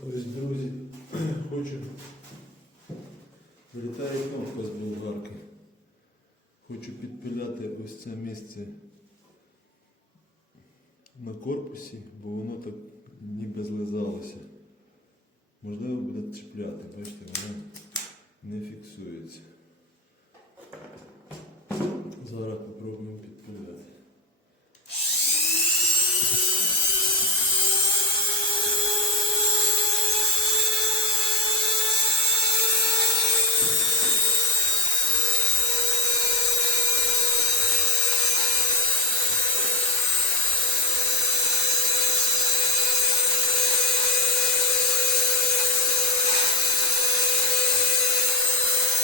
Ось, друзі, хочу. Вилітає кнопка з болгарки. Хочу підпиляти ось це місце на корпусі, бо воно так ніби злизалося. Можливо, буде чіпляти, бачите, воно не фіксується. Зараз попробуємо підпиляти.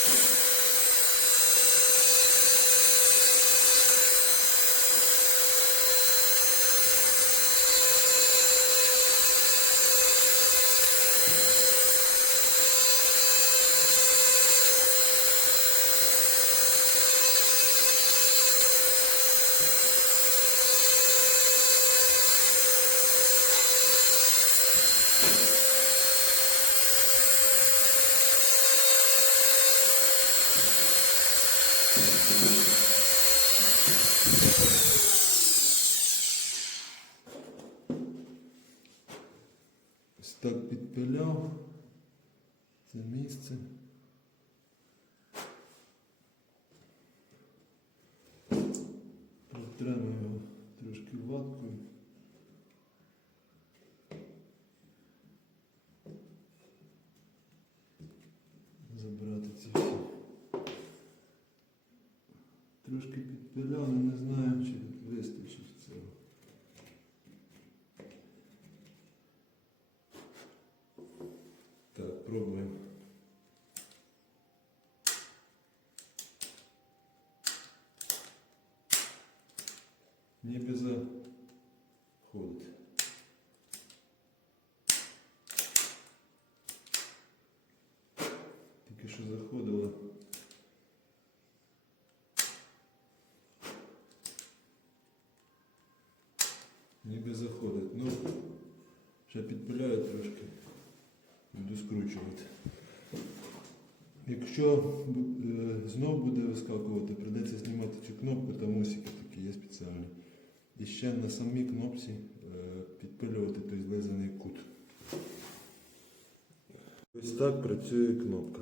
you так підпиляв це місце. Протримаю його трошки ваткою. Забрати ці всі. Трошки підпиляв, але не знаю, чи вистачить Ніби заходить. Тільки що заходило. Ніби заходить. Ну, ще підпиляю трошки. Буду скручувати. Якщо е, знов буде вискакувати, прийдеться знімати цю кнопку, там усики такі є спеціальні. І ще на самій кнопці е, підпилювати той злизаний кут. Ось так працює кнопка.